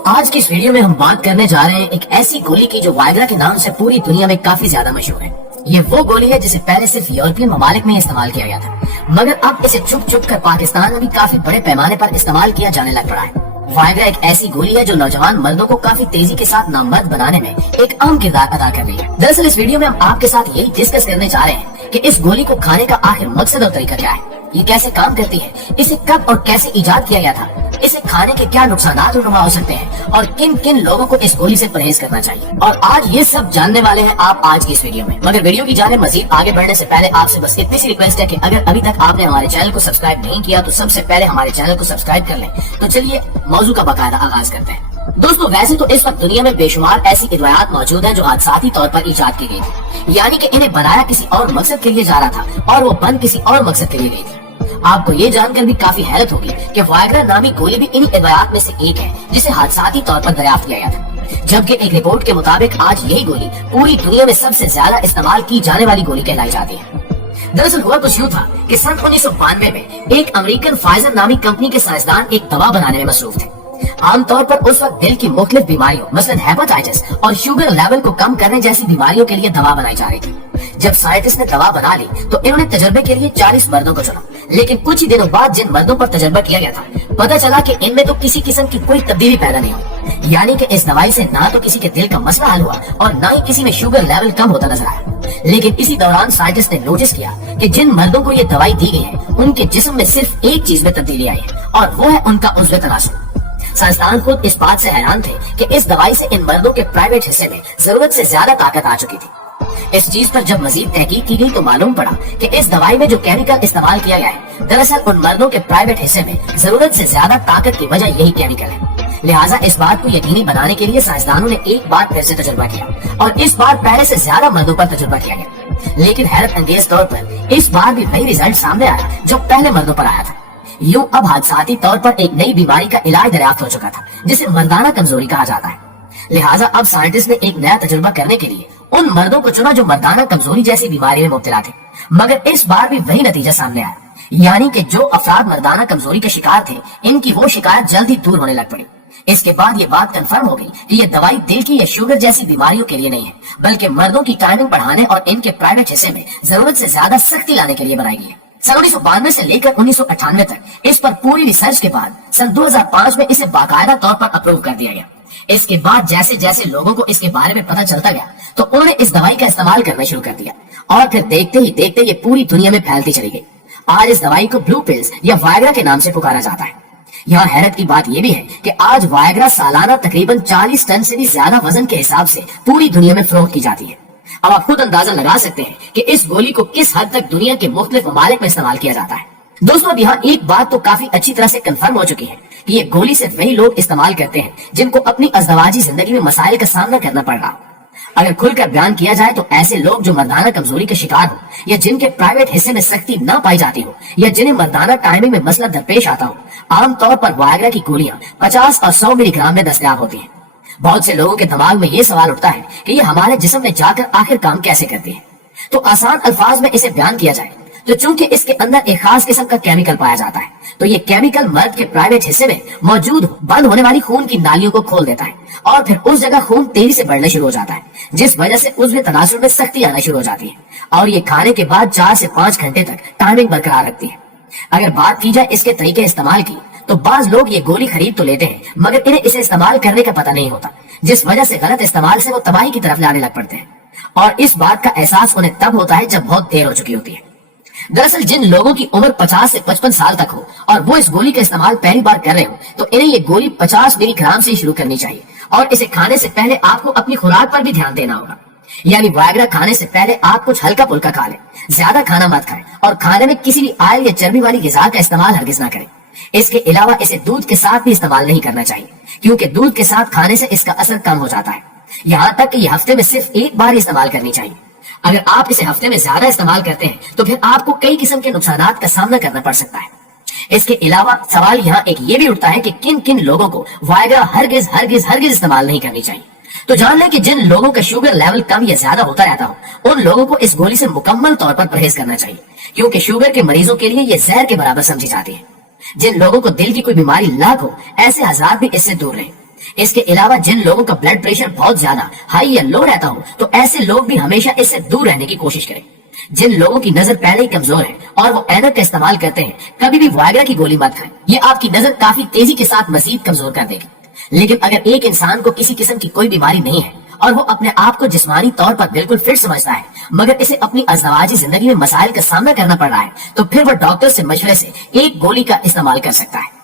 دوستو آج کی اس ویڈیو میں ہم بات کرنے جا رہے ہیں ایک ایسی گولی کی جو وائگرا کے نام سے پوری دنیا میں کافی زیادہ مشہور ہے۔ یہ وہ گولی ہے جسے پہلے صرف یورپین ممالک میں استعمال کیا گیا تھا، مگر اب اسے چھپ چھپ کر پاکستان میں بھی کافی بڑے پیمانے پر استعمال کیا جانے لگ پڑا ہے۔ وائگرا ایک ایسی گولی ہے جو نوجوان مردوں کو کافی تیزی کے ساتھ نامرد بنانے میں ایک اہم کردار ادا کر رہی ہے۔ دراصل اس ویڈیو میں ہم آپ کے ساتھ یہی ڈسکس کرنے جا رہے ہیں کہ اس گولی کو کھانے کا آخر مقصد اور طریقہ کیا ہے، یہ کیسے کام کرتی ہے، اسے کب اور کیسے ایجاد کیا گیا تھا، اسے کھانے کے کیا نقصانات رونما ہو سکتے ہیں اور کن کن لوگوں کو اس گولی سے پرہیز کرنا چاہیے، اور آج یہ سب جاننے والے ہیں آپ آج کی اس ویڈیو میں۔ مگر ویڈیو کی جانب مزید آگے بڑھنے سے پہلے آپ سے بس اتنی سی ریکویسٹ ہے کہ اگر ابھی تک آپ نے ہمارے چینل کو سبسکرائب نہیں کیا تو سب سے پہلے ہمارے چینل کو سبسکرائب کر لیں۔ تو چلیے موضوع کا باقاعدہ آغاز کرتے ہیں۔ دوستو ویسے تو اس وقت دنیا میں بے شمار ایسی ادویات موجود ہیں جو حادثاتی طور پر ایجاد کی گئی تھی، یعنی کہ انہیں بنایا کسی اور مقصد کے لیے جا رہا تھا اور وہ بند کسی اور مقصد کے لیے گئی تھی۔ آپ کو یہ جان کر بھی کافی حیرت ہوگی کہ وائگرا نامی گولی بھی انہی ادویات میں سے ایک ہے جسے حادثاتی طور پر دریافت کیا گیا تھا، جبکہ ایک رپورٹ کے مطابق آج یہی گولی پوری دنیا میں سب سے زیادہ استعمال کی جانے والی گولی کہلائی جاتی ہے۔ دراصل ہوا کچھ یوں تھا کہ سن 1992 میں ایک امریکن فائزر نامی کمپنی کے سائنسدان ایک دوا بنانے میں مصروف تھے۔ عام طور پر اس وقت دل کی مختلف بیماریوں مثلا ہیپاٹائٹس اور شوگر لیول کو کم کرنے جیسی بیماریوں کے لیے دوا بنائی جا رہی تھی۔ جب سائنٹسٹ نے دوا بنا لی تو انہوں نے تجربے کے لیے 40 مردوں کو چنا، لیکن کچھ ہی دنوں بعد جن مردوں پر تجربہ کیا گیا تھا پتہ چلا کہ ان میں تو کسی قسم کی کوئی تبدیلی پیدا نہیں ہوئی، یعنی کہ اس دوائی سے نہ تو کسی کے دل کا مسئلہ حل ہوا اور نہ ہی کسی میں شوگر لیول کم ہوتا نظر آیا۔ لیکن اسی دوران سائنٹسٹ نے نوٹس کیا کہ جن مردوں کو یہ دوائی دی گئی ہے ان کے جسم میں صرف ایک چیز میں تبدیلی آئی ہے، اور وہ ہے ان کا عضو تناسل۔ سائنسدان خود اس بات سے حیران تھے کہ اس دوائی سے ان مردوں کے پرائیویٹ حصے میں ضرورت سے زیادہ طاقت آ چکی تھی۔ اس چیز پر جب مزید تحقیق کی گئی تو معلوم پڑا کہ اس دوائی میں جو کیمیکل استعمال کیا گیا ہے دراصل ان مردوں کے پرائیویٹ حصے میں ضرورت سے زیادہ طاقت کی وجہ یہی کیمیکل ہے۔ لہٰذا اس بات کو یقینی بنانے کے لیے سائنسدانوں نے ایک بار پھر سے تجربہ کیا اور اس بار پہلے سے زیادہ مردوں پر تجربہ کیا گیا، لیکن حیرت انگیز طور پر اس بار بھی وہی ریزلٹ سامنے آیا جو پہلے مردوں پر آیا تھا۔ یوں اب حادثاتی طور پر ایک نئی بیماری کا علاج دریافت ہو چکا تھا جسے مردانہ کمزوری کہا جاتا ہے۔ لہٰذا اب سائنٹسٹ نے ایک نیا تجربہ کرنے کے لیے ان مردوں کو چنا جو مردانہ کمزوری جیسی بیماری میں مبتلا تھے، مگر اس بار بھی وہی نتیجہ سامنے آیا، یعنی کہ جو افراد مردانہ کمزوری کے شکار تھے ان کی وہ شکایت جلد ہی دور ہونے لگ پڑی۔ اس کے بعد یہ بات کنفرم ہو گئی کہ یہ دوائی دل کی یا شوگر جیسی بیماریوں کے لیے نہیں ہے، بلکہ مردوں کی ٹائمنگ بڑھانے اور ان کے پرائیویٹ حصے میں ضرورت سے زیادہ سختی لانے کے لیے بنائی گئی ہے۔ سن 1992 سے لے کر 1998 تک اس پر پوری ریسرچ کے بعد سن 2005 میں اسے باقاعدہ طور پر اپروو کر دیا گیا۔ اس کے بعد جیسے جیسے لوگوں کو اس کے بارے میں پتہ چلتا گیا تو انہوں نے اس دوائی کا استعمال کرنا شروع کر دیا، اور پھر دیکھتے ہی دیکھتے یہ پوری دنیا میں پھیلتی چلی گئی۔ آج اس دوائی کو بلو پلز یا وائگرا کے نام سے پکارا جاتا ہے۔ یہاں حیرت کی بات یہ بھی ہے کہ آج وائگرا سالانہ تقریباً 40 ٹن سے بھی زیادہ وزن کے حساب سے پوری دنیا میں فروخت کی جاتی ہے۔ اب آپ خود اندازہ لگا سکتے ہیں کہ اس گولی کو کس حد تک دنیا کے مختلف ممالک میں استعمال کیا جاتا ہے۔ دوستو اب یہاں ایک بات تو کافی اچھی طرح سے کنفرم ہو چکی ہے کہ یہ گولی صرف وہی لوگ استعمال کرتے ہیں جن کو اپنی ازدواجی زندگی میں مسائل کا سامنا کرنا پڑ رہا ہو۔ اگر کھل کر بیان کیا جائے تو ایسے لوگ جو مردانہ کمزوری کے شکار ہو، یا جن کے پرائیویٹ حصے میں سختی نہ پائی جاتی ہو، یا جنہیں مردانہ ٹائمنگ میں مسئلہ درپیش آتا ہو، عام طور پر وائگرا کی گولیاں 50 اور 100 ملی گرام میں دستیاب ہوتی ہیں۔ بہت سے لوگوں کے دماغ میں یہ سوال اٹھتا ہے کہ یہ ہمارے جسم میں جا کر آخر کام کیسے کرتی ہے۔ تو آسان الفاظ میں اسے بیان کیا جائے تو چونکہ اس کے اندر ایک خاص قسم کا کیمیکل پایا جاتا ہے تو یہ کیمیکل مرد کے پرائیویٹ حصے میں موجود بند ہونے والی خون کی نالیوں کو کھول دیتا ہے، اور پھر اس جگہ خون تیزی سے بڑھنا شروع ہو جاتا ہے، جس وجہ سے عضو تناسل میں سختی آنا شروع ہو جاتی ہے، اور یہ کھانے کے بعد 4 سے 5 گھنٹے تک ٹائمنگ برقرار رکھتی ہے۔ اگر بات کی جائے اس کے طریقے استعمال کی تو بعض لوگ یہ گولی خرید تو لیتے ہیں مگر انہیں اسے استعمال کرنے کا پتہ نہیں ہوتا، جس وجہ سے غلط استعمال سے وہ تباہی کی طرف لانے لگ پڑتے ہیں، اور اس بات کا احساس انہیں تب ہوتا ہے جب بہت دیر ہو چکی ہوتی ہے۔ دراصل جن لوگوں کی عمر 50 سے 55 سال تک ہو اور وہ اس گولی کا استعمال پہلی بار کر رہے ہو تو انہیں یہ گولی 50 ملی گرام سے شروع کرنی چاہیے، اور اسے کھانے سے پہلے آپ کو اپنی خوراک پر بھی دھیان دینا ہوگا، یعنی وائگرا کھانے سے پہلے آپ کچھ ہلکا پھلکا کھا لیں، زیادہ کھانا مت کھائیں، اور کھانے میں کسی بھی آئل یا چربی والی غذا کا استعمال ہرگز نہ کریں۔ اس کے علاوہ اسے دودھ کے ساتھ بھی استعمال نہیں کرنا چاہیے، کیونکہ دودھ کے ساتھ کھانے سے اس کا اثر کم ہو جاتا ہے، یہاں تک کہ یہ ہفتے میں صرف ایک بار ہی استعمال کرنی چاہیے۔ اگر آپ اسے ہفتے میں زیادہ استعمال کرتے ہیں تو پھر آپ کو کئی قسم کے نقصانات کا سامنا کرنا پڑ سکتا ہے۔ اس کے علاوہ سوال یہاں ایک یہ بھی اٹھتا ہے کہ کن کن لوگوں کو وائگرا ہرگز ہرگز ہرگز استعمال نہیں کرنی چاہیے۔ تو جان لیں کہ جن لوگوں کا شوگر لیول کم یا زیادہ ہوتا رہتا ہو ان لوگوں کو اس گولی سے مکمل طور پر پرہیز کرنا چاہیے، کیونکہ شوگر کے مریضوں کے لیے یہ زہر کے برابر سمجھی جاتی ہے۔ جن لوگوں کو دل کی کوئی بیماری لاحق ہو ایسے حضرات بھی اس سے دور رہیں۔ اس کے علاوہ جن لوگوں کا بلڈ پریشر بہت زیادہ ہائی یا لو رہتا ہو تو ایسے لوگ بھی ہمیشہ اس سے دور رہنے کی کوشش کریں۔ جن لوگوں کی نظر پہلے ہی کمزور ہے اور وہ اینک کا استعمال کرتے ہیں، کبھی بھی وائگرا کی گولی مت کھائیں، یہ آپ کی نظر کافی تیزی کے ساتھ مزید کمزور کر دے گی۔ لیکن اگر ایک انسان کو کسی قسم کی کوئی بیماری نہیں ہے اور وہ اپنے آپ کو جسمانی طور پر بالکل فٹ سمجھتا ہے، مگر اسے اپنی ازدواجی زندگی میں مسائل کا سامنا کرنا پڑ رہا ہے، تو پھر وہ ڈاکٹر سے مشورے سے ایک گولی کا استعمال کر سکتا ہے۔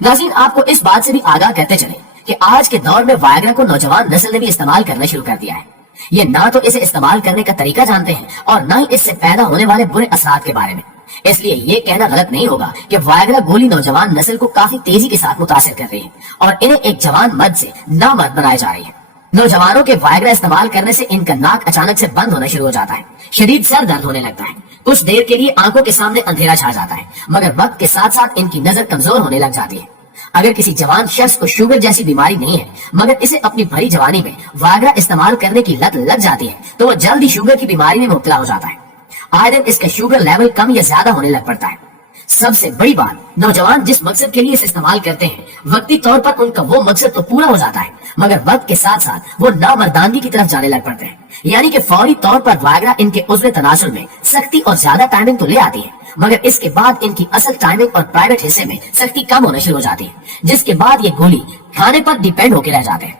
ناظرین، آپ کو اس بات سے بھی آگاہ کرتے چلیں کہ آج کے دور میں وائگرا کو نوجوان نسل نے بھی استعمال کرنا شروع کر دیا ہے۔ یہ نہ تو اسے استعمال کرنے کا طریقہ جانتے ہیں اور نہ ہی اس سے پیدا ہونے والے برے اثرات کے بارے میں۔ اس لیے یہ کہنا غلط نہیں ہوگا کہ وائگرا گولی نوجوان نسل کو کافی تیزی کے ساتھ متاثر کر رہی ہے اور انہیں ایک جوان مرد سے نامرد بنائے جا رہی ہے۔ نوجوانوں کے وائگرا استعمال کرنے سے ان کا ناک اچانک سے بند ہونا شروع ہو جاتا ہے، شدید سر درد ہونے لگتا ہے، کچھ دیر کے لیے آنکھوں کے سامنے اندھیرا چھا جاتا ہے، مگر وقت کے ساتھ ساتھ ان کی نظر کمزور ہونے لگ جاتی ہے۔ اگر کسی جوان شخص کو شوگر جیسی بیماری نہیں ہے مگر اسے اپنی بھری جوانی میں وائگرا استعمال کرنے کی لت لگ جاتی ہے تو وہ جلد ہی شوگر کی بیماری میں مبتلا ہو جاتا ہے۔ آئے دن اس کا شوگر لیول کم یا زیادہ ہونے لگ پڑتا ہے۔ سب سے بڑی بات، نوجوان جس مقصد کے لیے اسے استعمال کرتے ہیں، وقتی طور پر ان کا وہ مقصد تو پورا ہو جاتا ہے مگر وقت کے ساتھ ساتھ وہ نامردانگی کی طرف جانے لگ پڑتے ہیں، یعنی کہ فوری طور پر وائگرا ان کے عضو تناسل میں سختی اور زیادہ ٹائمنگ تو لے آتی ہے مگر اس کے بعد ان کی اصل ٹائمنگ اور پرائیویٹ حصے میں سختی کم ہونا شروع ہو جاتی ہے، جس کے بعد یہ گولی کھانے پر ڈیپینڈ ہو کے رہ جاتے ہیں۔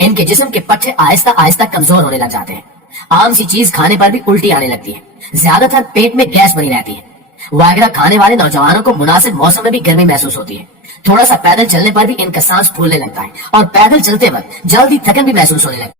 ان کے جسم کے پٹھے آہستہ آہستہ کمزور ہونے لگ جاتے ہیں، عام سی چیز کھانے پر بھی الٹی آنے لگتی ہے، زیادہ تر پیٹ میں گیس بنی رہتی ہے۔ وائگرا کھانے والے نوجوانوں کو مناسب موسم میں بھی گرمی محسوس ہوتی ہے، تھوڑا سا پیدل چلنے پر بھی ان کا سانس پھولنے لگتا ہے اور پیدل چلتے وقت جلدی تھکن بھی محسوس ہونے لگتی ہے۔